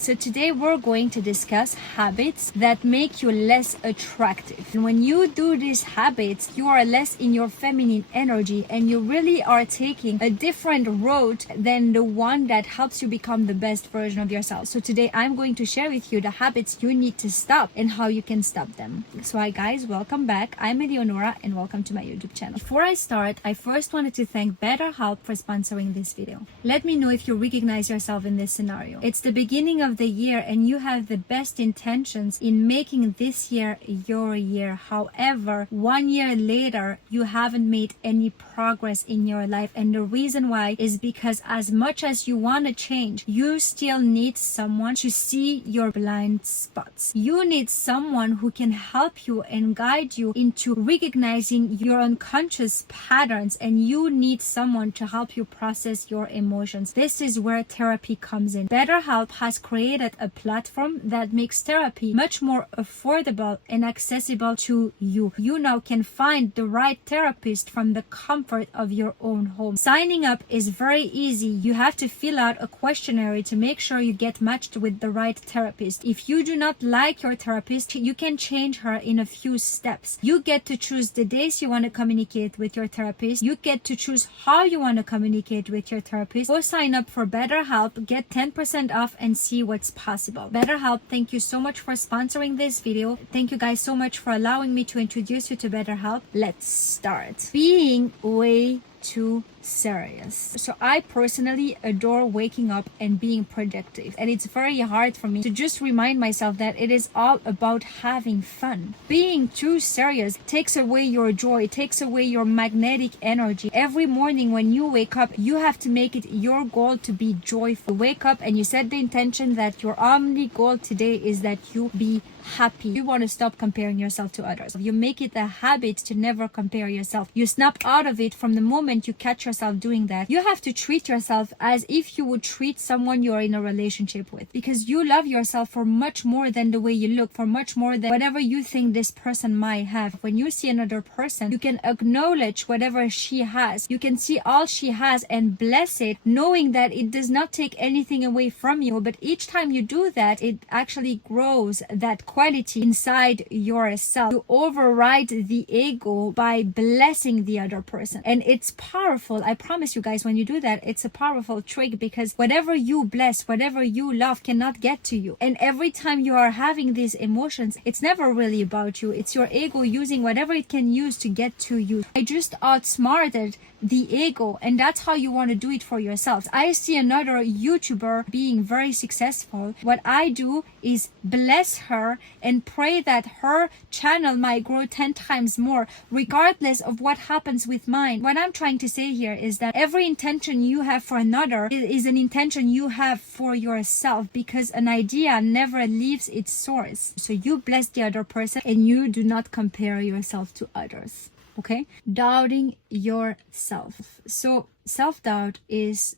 So today we're going to discuss habits that make you less attractive. And when you do these habits, you are less in your feminine energy and you really are taking a different road than the one that helps you become the best version of yourself. So today I'm going to share with you the habits you need to stop and how you can stop them. So hi guys, welcome back. I'm Eleonora and welcome to my YouTube channel. Before I start, I first wanted to thank BetterHelp for sponsoring this video. Let me know if you recognize yourself in this scenario. It's the beginning of the year and you have the best intentions in making this year your year. However, 1 year later, you haven't made any progress in your life. And the reason why is because as much as you want to change, you still need someone to see your blind spots. You need someone who can help you and guide you into recognizing your unconscious patterns, and you need someone to help you process your emotions. This is where therapy comes in. BetterHelp has created a platform that makes therapy much more affordable and accessible to you. You now can find the right therapist from the comfort of your own home. Signing up is very easy. You have to fill out a questionnaire to make sure you get matched with the right therapist. If you do not like your therapist, you can change her in a few steps. You get to choose the days you want to communicate with your therapist. You get to choose how you want to communicate with your therapist. Go sign up for BetterHelp, get 10% off and see what's possible. BetterHelp, thank you so much for sponsoring this video. Thank you guys so much for allowing me to introduce you to BetterHelp. Let's start. Being way too serious. So I personally adore waking up and being productive, and it's very hard for me to just remind myself that it is all about having fun. Being too serious takes away your joy, takes away your magnetic energy. Every morning when you wake up, you have to make it your goal to be joyful. Wake up and you set the intention that your only goal today is that you be happy. You want to stop comparing yourself to others. You make it a habit to never compare yourself. You snap out of it from the moment you catch yourself doing that. You have to treat yourself as if you would treat someone you are in a relationship with, because you love yourself for much more than the way you look, for much more than whatever you think this person might have. When you see another person, you can acknowledge whatever she has. You can see all she has and bless it, knowing that it does not take anything away from you. But each time you do that, it actually grows that quality inside yourself. You override the ego by blessing the other person, and it's powerful. I promise you guys, when you do that, it's a powerful trick, because whatever you bless, whatever you love cannot get to you. And every time you are having these emotions, it's never really about you. It's your ego using whatever it can use to get to you. I just outsmarted the ego, and that's how you want to do it for yourselves. I see another YouTuber being very successful. What I do is bless her and pray that her channel might grow 10 times more, regardless of what happens with mine. What I'm trying to say here is that every intention you have for another is an intention you have for yourself, because an idea never leaves its source. So you bless the other person and you do not compare yourself to others. Okay? Doubting yourself. So self-doubt is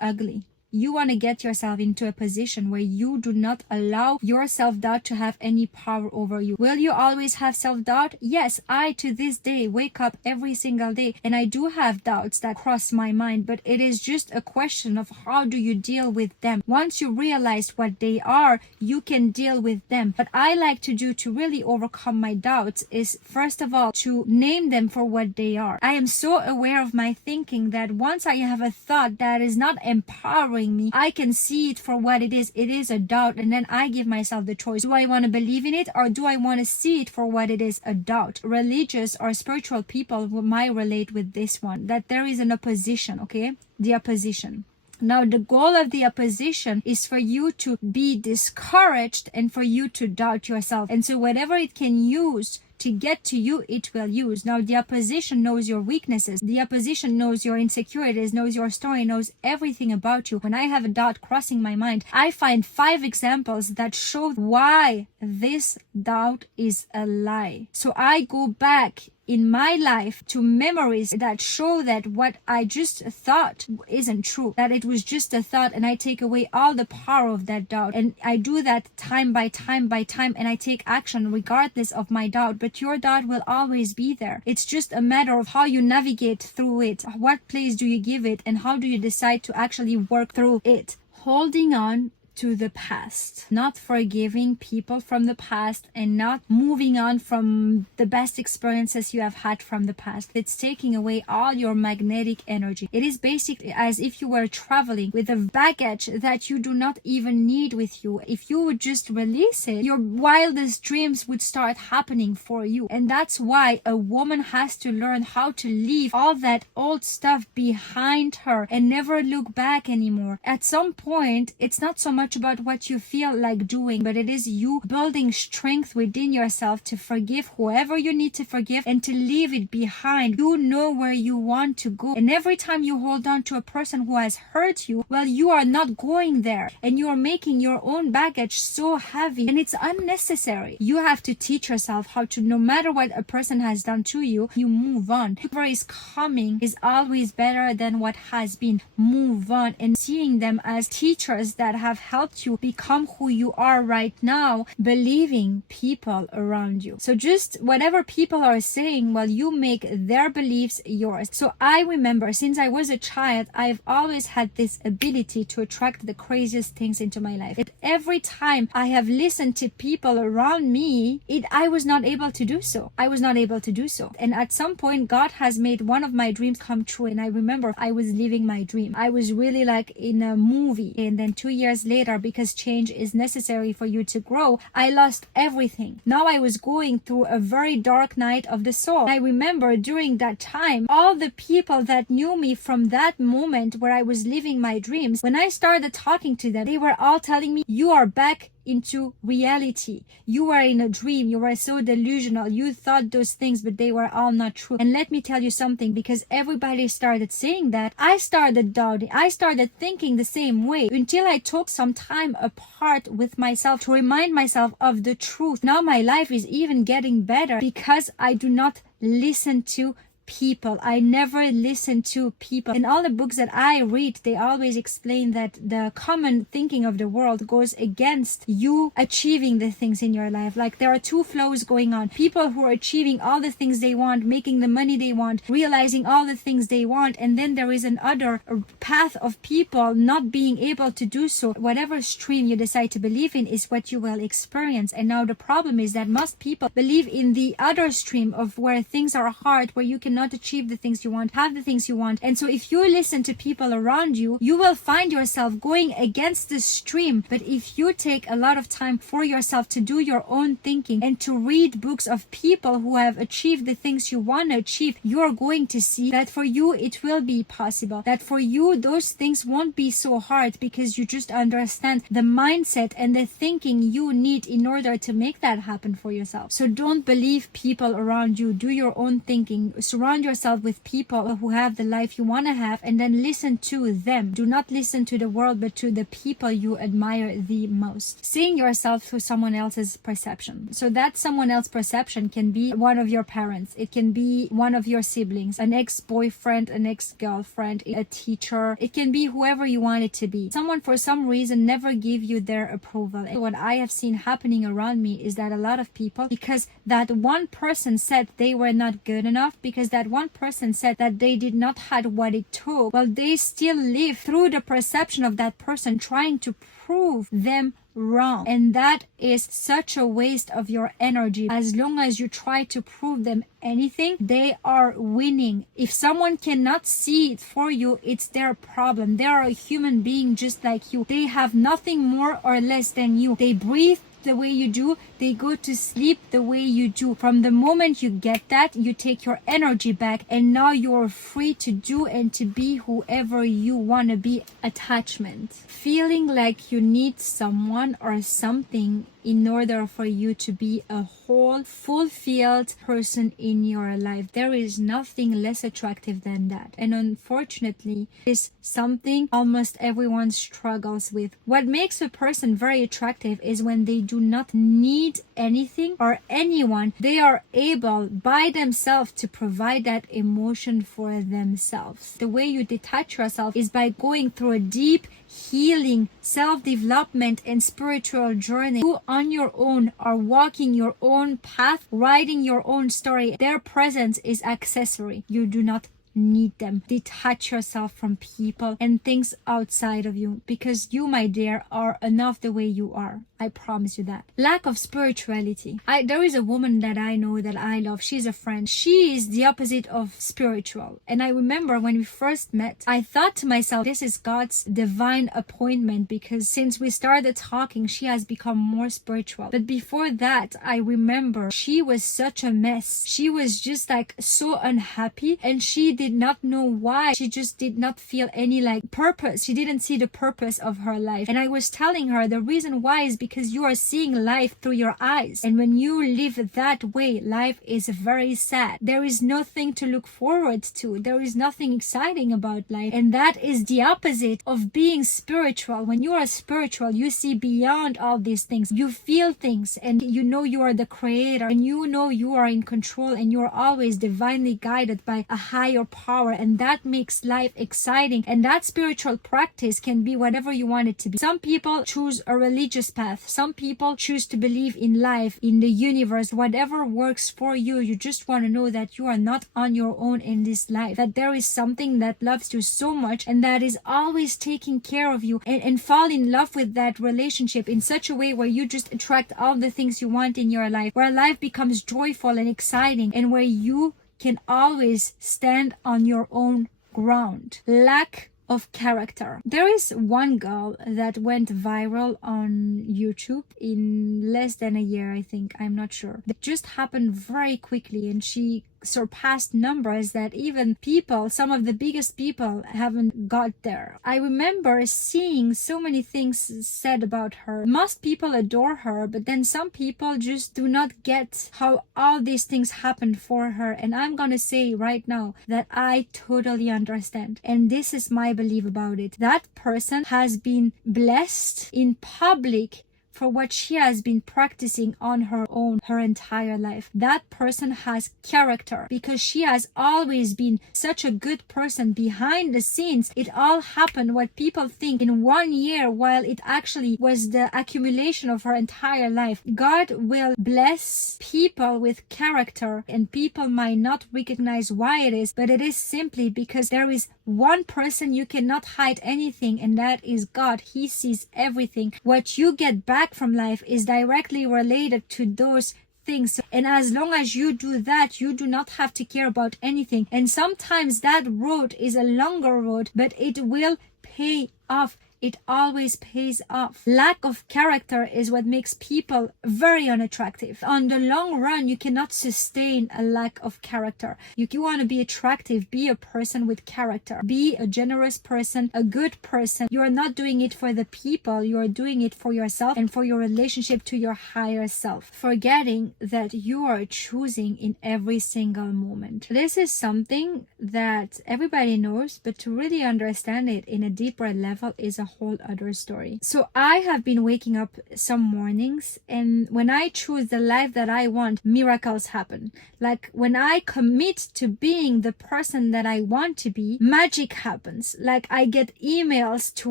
ugly. You want to get yourself into a position where you do not allow your self-doubt to have any power over you. Will you always have self-doubt? Yes, I to this day wake up every single day and I do have doubts that cross my mind, but it is just a question of how do you deal with them. Once you realize what they are, you can deal with them. What I like to do to really overcome my doubts is, first of all, to name them for what they are. I am so aware of my thinking that once I have a thought that is not empowering me, I can see it for what it is. It is a doubt, and then I give myself the choice. Do I want to believe in it, or do I want to see it for what it is, a doubt? Religious or spiritual people might relate with this one, that there is an opposition, okay? The opposition. Now, the goal of the opposition is for you to be discouraged and for you to doubt yourself. And so whatever it can use to get to you, it will use. Now, the opposition knows your weaknesses. The opposition knows your insecurities, knows your story, knows everything about you. When I have a doubt crossing my mind, I find 5 examples that show why this doubt is a lie. So I go back in my life to memories that show that what I just thought isn't true, that it was just a thought, and I take away all the power of that doubt. And I do that time by time by time, and I take action regardless of my doubt. But your doubt will always be there. It's just a matter of how you navigate through it. What place do you give it, and how do you decide to actually work through it? Holding on to the past, not forgiving people from the past and not moving on from the best experiences you have had from the past. It's taking away all your magnetic energy. It is basically as if you were traveling with a baggage that you do not even need with you. If you would just release it, your wildest dreams would start happening for you. And that's why a woman has to learn how to leave all that old stuff behind her and never look back anymore. At some point, it's not so much about what you feel like doing, but it is you building strength within yourself to forgive whoever you need to forgive and to leave it behind. You know where you want to go. And every time you hold on to a person who has hurt you, well, you are not going there and you are making your own baggage so heavy, and it's unnecessary. You have to teach yourself how to, no matter what a person has done to you, you move on. Whatever is coming is always better than what has been. Move on, and seeing them as teachers that have helped you become who you are right now, believing people around you. So just whatever people are saying, well, you make their beliefs yours. So I remember since I was a child, I've always had this ability to attract the craziest things into my life. And every time I have listened to people around me, I was not able to do so. I was not able to do so. And at some point, God has made one of my dreams come true. And I remember I was living my dream. I was really like in a movie. And then 2 years later, because change is necessary for you to grow, I lost everything. Now I was going through a very dark night of the soul. I remember during that time, all the people that knew me from that moment where I was living my dreams, when I started talking to them, they were all telling me, you are back into reality. You were in a dream. You were so delusional. You thought those things, but they were all not true. And let me tell you something, because everybody started saying that, I started doubting. I started thinking the same way until I took some time apart with myself to remind myself of the truth. Now my life is even getting better because I do not listen to people. I never listen to people. In all the books that I read, they always explain that the common thinking of the world goes against you achieving the things in your life. Like there are two flows going on. People who are achieving all the things they want, making the money they want, realizing all the things they want, and then there is another path of people not being able to do so. Whatever stream you decide to believe in is what you will experience. And now the problem is that most people believe in the other stream of where things are hard, where you can not achieve the things you want, have the things you want. And so if you listen to people around you, you will find yourself going against the stream. But if you take a lot of time for yourself to do your own thinking and to read books of people who have achieved the things you want to achieve, you're going to see that for you it will be possible, that for you those things won't be so hard, because you just understand the mindset and the thinking you need in order to make that happen for yourself. So don't believe people around you. Do your own thinking. Surround yourself with people who have the life you want to have, and then listen to them. Do not listen to the world, but to the people you admire the most. Seeing yourself through someone else's perception. So that someone else's perception can be one of your parents. It can be one of your siblings, an ex-boyfriend, an ex-girlfriend, a teacher. It can be whoever you want it to be. Someone for some reason never give you their approval. And what I have seen happening around me is that a lot of people, because that one person said they were not good enough, because that one person said that they did not have what it took, well, they still live through the perception of that person, trying to prove them wrong. And that is such a waste of your energy. As long as you try to prove them anything, they are winning. If someone cannot see it for you, it's their problem. They are a human being just like you. They have nothing more or less than you. They breathe the way you do, they go to sleep the way you do. From the moment you get that, you take your energy back, and now you're free to do and to be whoever you want to be. Attachment. Feeling like you need someone or something in order for you to be a whole, fulfilled person in your life. There is nothing less attractive than that. And unfortunately, it's something almost everyone struggles with. What makes a person very attractive is when they do not need anything or anyone. They are able by themselves to provide that emotion for themselves. The way you detach yourself is by going through a deep healing, self-development, and spiritual journey. You on your own are walking your own path, writing your own story. Their presence is accessory. You do not need them. Detach yourself from people and things outside of you, because you, my dear, are enough the way you are. I promise you that. Lack of spirituality. There is a woman that I know that I love. She's a friend. She is the opposite of spiritual. And I remember when we first met, I thought to myself, this is God's divine appointment, because since we started talking, she has become more spiritual. But before that, I remember she was such a mess. She was just like so unhappy, and she did not know why. She just did not feel any like purpose. She didn't see the purpose of her life. And I was telling her the reason why is because you are seeing life through your eyes. And when you live that way, life is very sad. There is nothing to look forward to. There is nothing exciting about life. And that is the opposite of being spiritual. When you are spiritual, you see beyond all these things. You feel things, and you know you are the creator, and you know you are in control, and you are always divinely guided by a higher power. And that makes life exciting. And that spiritual practice can be whatever you want it to be. Some people choose a religious path. Some people choose to believe in life, in the universe, whatever works for you. You just want to know that you are not on your own in this life, that there is something that loves you so much and that is always taking care of you, and fall in love with that relationship in such a way where you just attract all the things you want in your life, where life becomes joyful and exciting, and where you can always stand on your own ground. Lack of character. There is one girl that went viral on YouTube in less than a year, I think. I'm not sure. That just happened very quickly, and she surpassed numbers that even people, some of the biggest people, haven't got there. I remember seeing so many things said about her. Most people adore her, but then some people just do not get how all these things happened for her. And I'm gonna say right now that I totally understand. And this is my belief about it. That person has been blessed in public for what she has been practicing on her own her entire life. That person has character because she has always been such a good person behind the scenes. It all happened what people think in 1 year, while it actually was the accumulation of her entire life. God will bless people with character, and people might not recognize why it is, but it is simply because there is one person you cannot hide anything, and that is God. He sees everything. What you get back from life is directly related to those things, and as long as you do that, you do not have to care about anything. And sometimes that road is a longer road, but it will pay off. It always pays off. Lack of character is what makes people very unattractive. On the long run, you cannot sustain a lack of character. You want to be attractive, be a person with character. Be a generous person, a good person. You are not doing it for the people. You are doing it for yourself and for your relationship to your higher self. Forgetting that you are choosing in every single moment. This is something that everybody knows, but to really understand it in a deeper level is a whole other story. So I have been waking up some mornings, and when I choose the life that I want, miracles happen. Like when I commit to being the person that I want to be, magic happens. Like I get emails to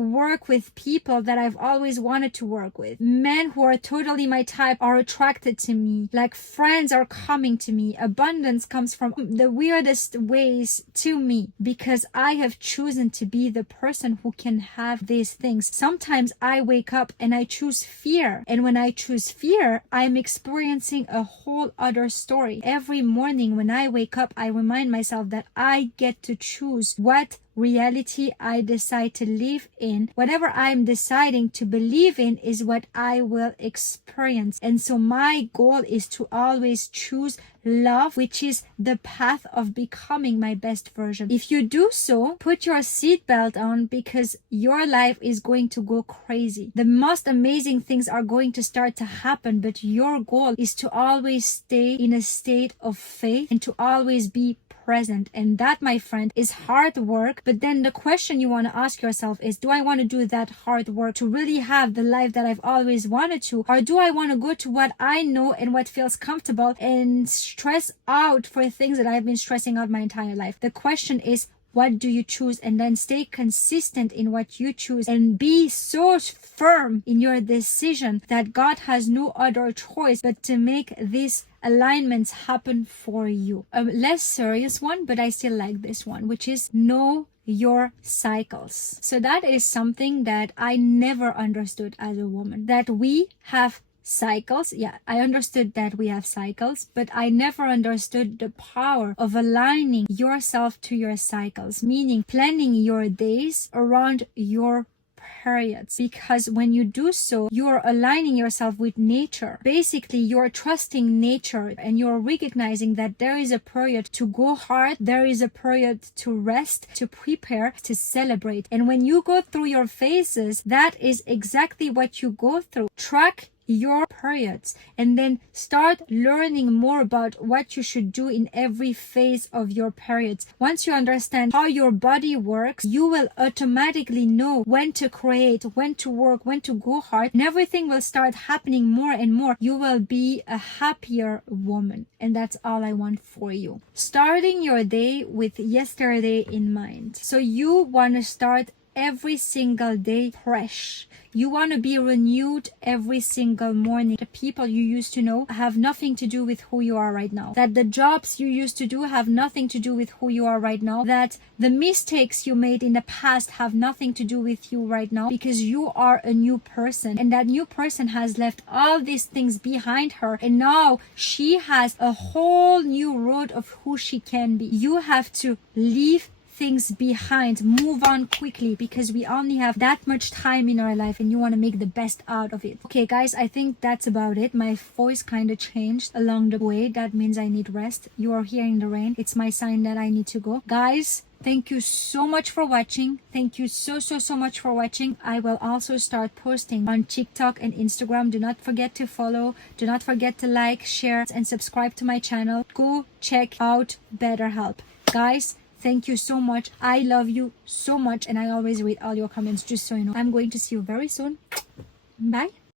work with people that I've always wanted to work with. Men who are totally my type are attracted to me. Like friends are coming to me. Abundance comes from the weirdest ways to me because I have chosen to be the person who can have these things. Sometimes I wake up and I choose fear, and when I choose fear, I'm experiencing a whole other story. Every morning when I wake up, I remind myself that I get to choose what reality I decide to live in. Whatever I'm deciding to believe in is what I will experience. And so my goal is to always choose love, which is the path of becoming my best version. If you do so, put your seatbelt on, because your life is going to go crazy. The most amazing things are going to start to happen, but your goal is to always stay in a state of faith and to always be present. And that, my friend, is hard work. But then the question you want to ask yourself is, do I want to do that hard work to really have the life that I've always wanted to? Or do I want to go to what I know and what feels comfortable and stress out for things that I've been stressing out my entire life? The question is, what do you choose, and then stay consistent in what you choose and be so firm in your decision that God has no other choice but to make these alignments happen for you. A less serious one, but I still like this one, which is know your cycles. So that is something that I never understood as a woman, that we have cycles. Yeah, I understood that we have cycles, but I never understood the power of aligning yourself to your cycles, meaning planning your days around your periods, because when you do so, you're aligning yourself with nature. Basically, you're trusting nature and you're recognizing that there is a period to go hard, there is a period to rest, to prepare, to celebrate. And when you go through your phases, that is exactly what you go through. Track your periods and then start learning more about what you should do in every phase of your periods. Once you understand how your body works, you will automatically know when to create, when to work, when to go hard, and everything will start happening more and more. You will be a happier woman, and that's all I want for you. Starting your day with yesterday in mind. So you want to start every single day fresh. You want to be renewed every single morning. The people you used to know have nothing to do with who you are right now. That the jobs you used to do have nothing to do with who you are right now. That the mistakes you made in the past have nothing to do with you right now, because you are a new person, and that new person has left all these things behind her, and now she has a whole new road of who she can be. You have to leave things behind, move on quickly, because we only have that much time in our life and you want to make the best out of it. Okay guys, I think that's about it. My voice kind of changed along the way. That means I need rest. You are hearing the rain. It's my sign that I need to go. Guys, thank you so much for watching. Thank you so much for watching. I will also start posting on TikTok and Instagram. Do not forget to follow. Do not forget to like, share, and subscribe to my channel. Go check out BetterHelp. Guys, thank you so much. I love you so much, and I always read all your comments, just so you know. I'm going to see you very soon. Bye.